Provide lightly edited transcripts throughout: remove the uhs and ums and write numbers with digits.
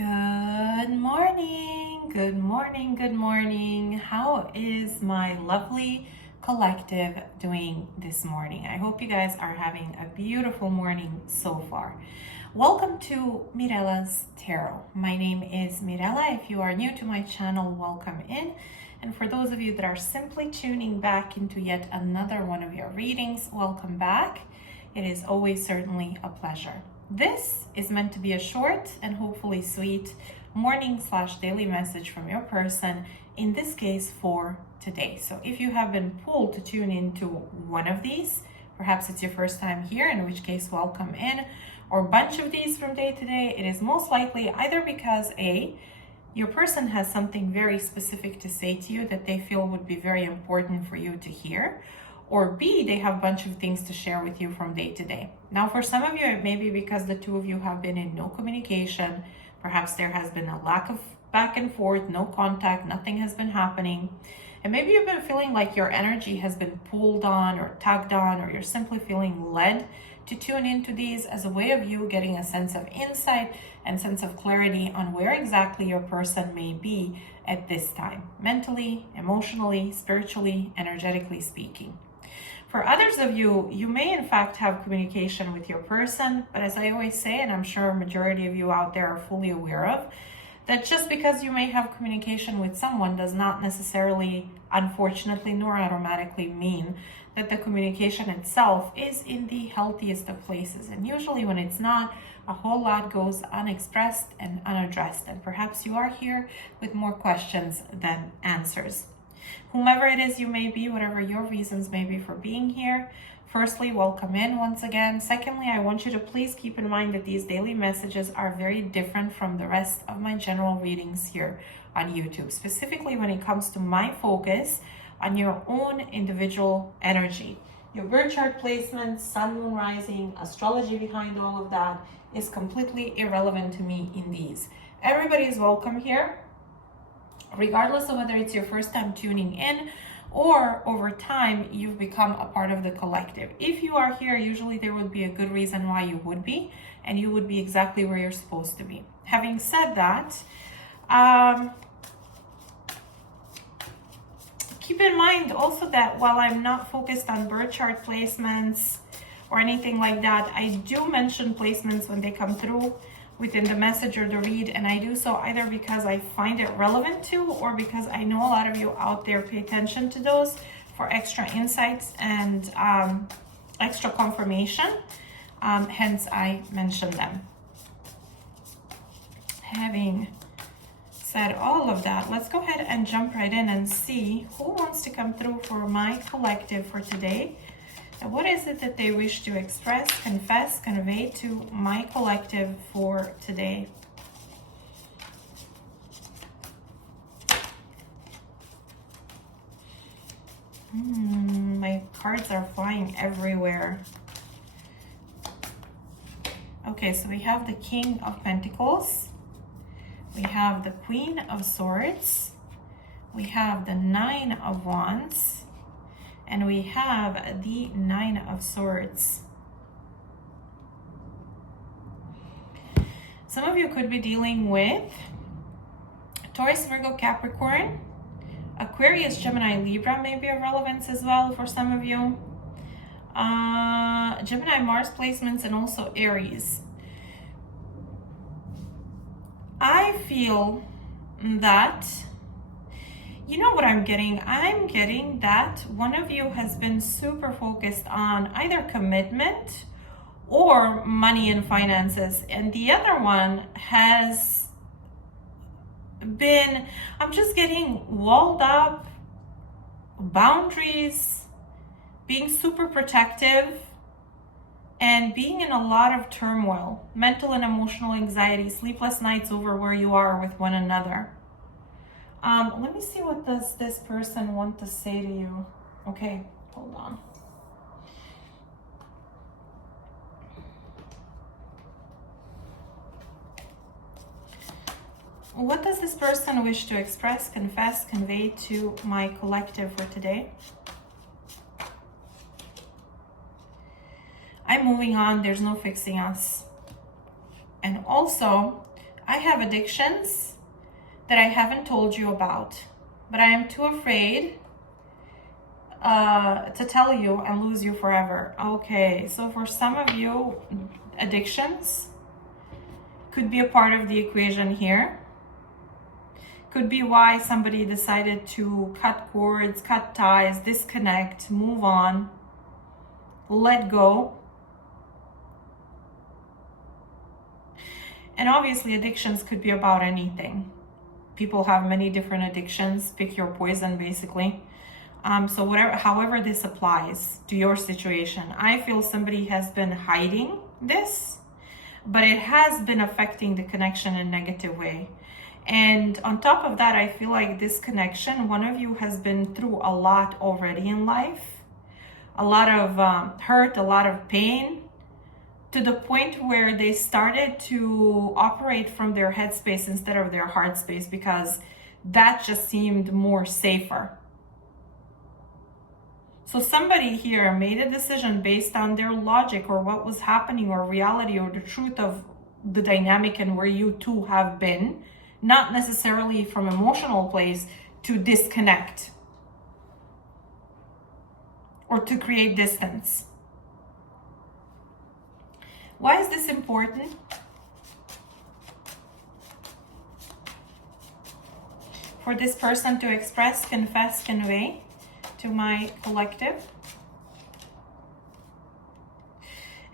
Good morning, good morning, good morning. How is my lovely collective doing this morning? I hope you guys are having a beautiful morning so far. Welcome to Mirella's Tarot. My name is Mirella. If you are new to my channel, welcome in. And for those of you that are simply tuning back into yet another one of your readings, welcome back. It is always certainly a pleasure. This is meant to be a short and hopefully sweet morning/daily message from your person, in this case for today. So if you have been pulled to tune into one of these, perhaps it's your first time here, in which case welcome in, or a bunch of these from day to day, it is most likely either because your person has something very specific to say to you that they feel would be very important for you to hear, or B, they have a bunch of things to share with you from day to day. Now, for some of you, it may be because the two of you have been in no communication. Perhaps there has been a lack of back and forth, no contact, nothing has been happening. And maybe you've been feeling like your energy has been pulled on or tugged on, or you're simply feeling led to tune into these as a way of you getting a sense of insight and sense of clarity on where exactly your person may be at this time, mentally, emotionally, spiritually, energetically speaking. For others of you, you may in fact have communication with your person, but as I always say, and I'm sure a majority of you out there are fully aware of, that just because you may have communication with someone does not necessarily, unfortunately, nor automatically mean that the communication itself is in the healthiest of places. And usually when it's not, a whole lot goes unexpressed and unaddressed. And perhaps you are here with more questions than answers. Whomever it is you may be, whatever your reasons may be for being here, firstly, welcome in once again. Secondly, I want you to please keep in mind that these daily messages are very different from the rest of my general readings here on YouTube, specifically when it comes to my focus on your own individual energy. Your birth chart placement, sun, moon, rising, astrology behind all of that is completely irrelevant to me in these. Everybody is welcome here, regardless of whether it's your first time tuning in or over time you've become a part of the collective. If you are here, usually there would be a good reason why you would be, and you would be exactly where you're supposed to be. Having said that, keep in mind also that while I'm not focused on birth chart placements or anything like that, I do mention placements when they come through within the message or the read, and I do so either because I find it relevant to, or because I know a lot of you out there pay attention to those for extra insights and extra confirmation. Hence, I mention them. Having said all of that, let's go ahead and jump right in and see who wants to come through for my collective for today. And what is it that they wish to express, confess, convey to my collective for today? My cards are flying everywhere. Okay, so we have the King of Pentacles. We have the Queen of Swords. We have the Nine of Wands. And we have the Nine of Swords. Some of you could be dealing with Taurus, Virgo, Capricorn, Aquarius, Gemini, Libra may be of relevance as well for some of you. Gemini, Mars placements, and also Aries. I feel that, you know what I'm getting? I'm getting that one of you has been super focused on either commitment or money and finances, and the other one has been, I'm just getting walled up, boundaries, being super protective, and being in a lot of turmoil, mental and emotional anxiety, sleepless nights over where you are with one another. Let me see, what does this person want to say to you? Okay, hold on. What does this person wish to express, confess, convey to my collective for today? I'm moving on. There's no fixing us. And also, I have addictions that I haven't told you about, but I am too afraid to tell you and lose you forever. Okay, so for some of you, addictions could be a part of the equation here. Could be why somebody decided to cut cords, cut ties, disconnect, move on, let go. And obviously addictions could be about anything. People have many different addictions. Pick your poison, basically. So however this applies to your situation, I feel somebody has been hiding this, but it has been affecting the connection in a negative way. And on top of that, I feel like this connection, one of you has been through a lot already in life, a lot of hurt, a lot of pain, to the point where they started to operate from their headspace instead of their heart space, because that just seemed more safer. So somebody here made a decision based on their logic or what was happening or reality or the truth of the dynamic and where you two have been, not necessarily from emotional place, to disconnect or to create distance. Why is this important? For this person to express, confess, convey to my collective.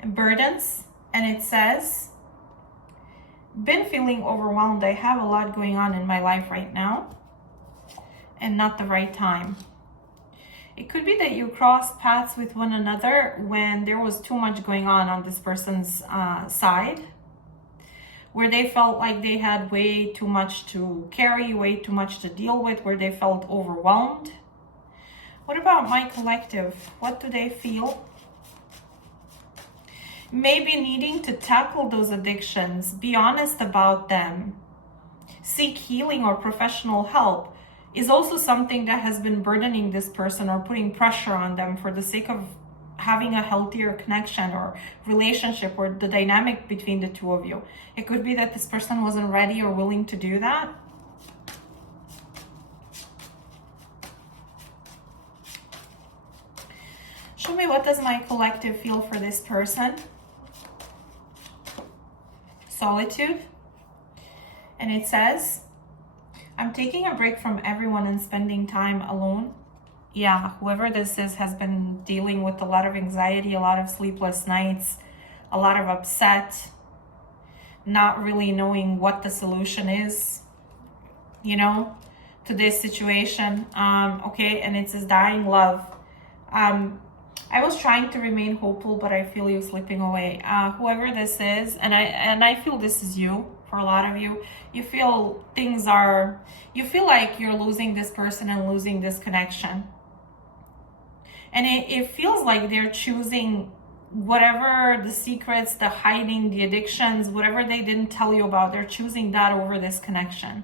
Burdens, and it says, been feeling overwhelmed. I have a lot going on in my life right now and not the right time. It could be that you crossed paths with one another when there was too much going on this person's side, where they felt like they had way too much to carry, way too much to deal with, where they felt overwhelmed. What about my collective? What do they feel? Maybe needing to tackle those addictions, be honest about them, seek healing or professional help is also something that has been burdening this person or putting pressure on them for the sake of having a healthier connection or relationship or the dynamic between the two of you. It could be that this person wasn't ready or willing to do that. Show me, what does my collective feel for this person? Solitude. And it says, I'm taking a break from everyone and spending time alone. Yeah, whoever this is has been dealing with a lot of anxiety, a lot of sleepless nights, a lot of upset, not really knowing what the solution is, to this situation. Okay, and it says dying love. I was trying to remain hopeful, but I feel you slipping away. Whoever this is, and I feel this is you. For a lot of you, you feel like you're losing this person and losing this connection. And it feels like they're choosing whatever the secrets, the hiding, the addictions, whatever they didn't tell you about, they're choosing that over this connection.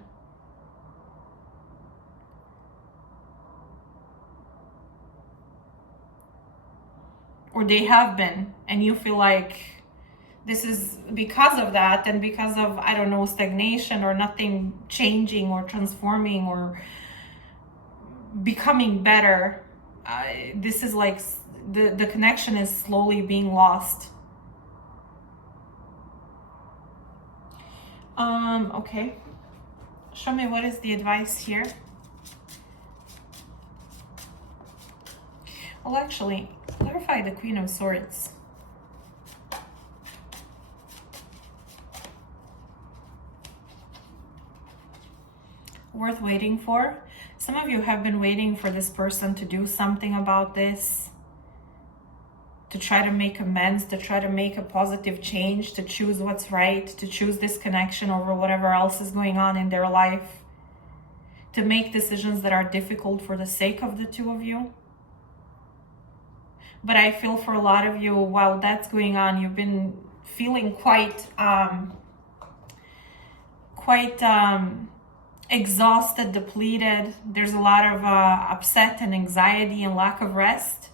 Or they have been, and you feel like this is because of that, and because of, I don't know, stagnation or nothing changing or transforming or becoming better. This is like the connection is slowly being lost. Okay. Show me, what is the advice here? Well, actually, clarify the Queen of Swords. Worth waiting for. Some of you have been waiting for this person to do something about this, to try to make amends, to try to make a positive change, to choose what's right, to choose this connection over whatever else is going on in their life, to make decisions that are difficult for the sake of the two of you. But I feel for a lot of you, while that's going on, you've been feeling quite exhausted, depleted. There's a lot of upset and anxiety and lack of rest.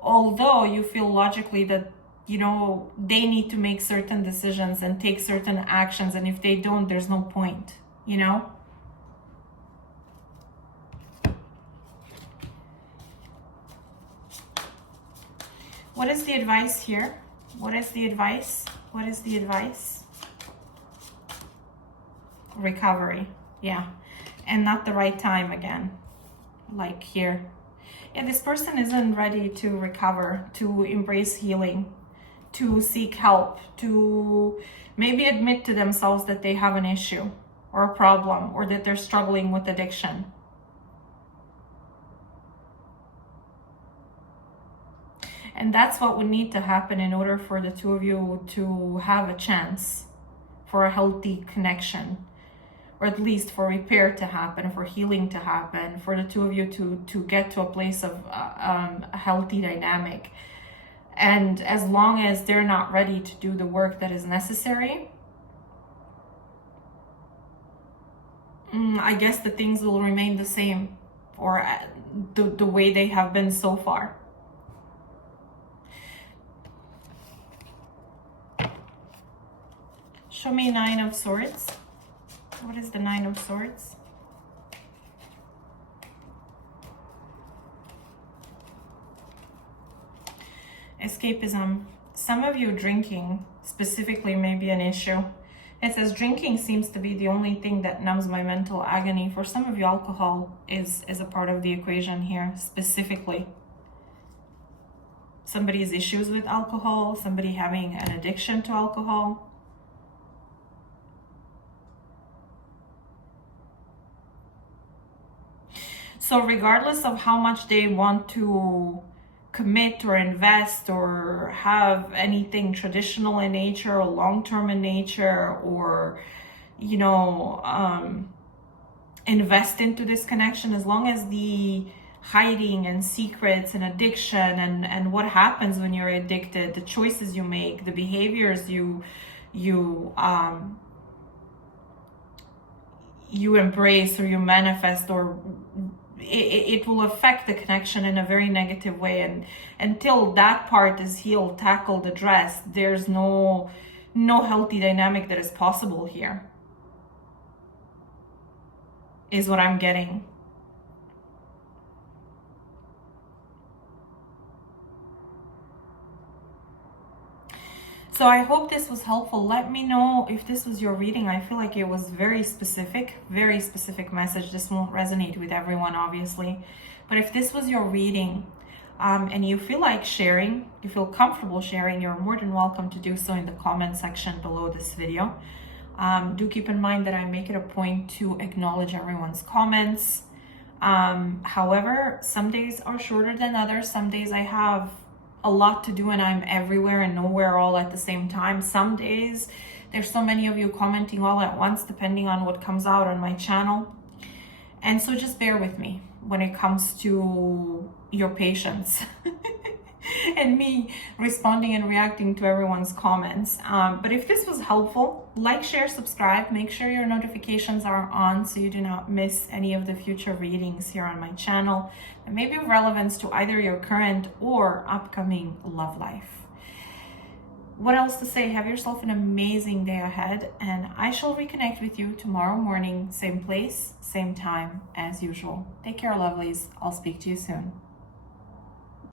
Although you feel logically that you know, they need to make certain decisions and take certain actions. And if they don't, there's no point, you know? What is the advice here? What is the advice? What is the advice? Recovery. Yeah. And not the right time again. Like here. Yeah, this person isn't ready to recover, to embrace healing, to seek help, to maybe admit to themselves that they have an issue or a problem, or that they're struggling with addiction. And that's what would need to happen in order for the two of you to have a chance for a healthy connection, or at least for repair to happen, for healing to happen, for the two of you to get to a place of a healthy dynamic. And as long as they're not ready to do the work that is necessary, I guess the things will remain the same, or the way they have been so far. Show me Nine of Swords. What is the Nine of Swords? Escapism. Some of you drinking specifically may be an issue. It says drinking seems to be the only thing that numbs my mental agony. For some of you, alcohol is a part of the equation here specifically. Somebody's issues with alcohol, somebody having an addiction to alcohol. So regardless of how much they want to commit or invest or have anything traditional in nature or long-term in nature, or, you know, invest into this connection, as long as the hiding and secrets and addiction and what happens when you're addicted, the choices you make, the behaviors you embrace or you manifest, or it will affect the connection in a very negative way. And until that part is healed, tackled, addressed, there's no healthy dynamic that is possible here, is what I'm getting. So I hope this was helpful. Let me know if this was your reading. I feel like it was very specific message. This won't resonate with everyone, obviously. But if this was your reading, and you feel like sharing, you feel comfortable sharing, you're more than welcome to do so in the comment section below this video. Do keep in mind that I make it a point to acknowledge everyone's comments. However, some days are shorter than others. Some days I have a lot to do and I'm everywhere and nowhere all at the same time. Some days there's so many of you commenting all at once, depending on what comes out on my channel. And so just bear with me when it comes to your patience and me responding and reacting to everyone's comments. But if this was helpful, like, share, subscribe, make sure your notifications are on so you do not miss any of the future readings here on my channel that may be of relevance to either your current or upcoming love life. What else to say? Have yourself an amazing day ahead, and I shall reconnect with you tomorrow morning, same place, same time as usual. Take care, lovelies. I'll speak to you soon.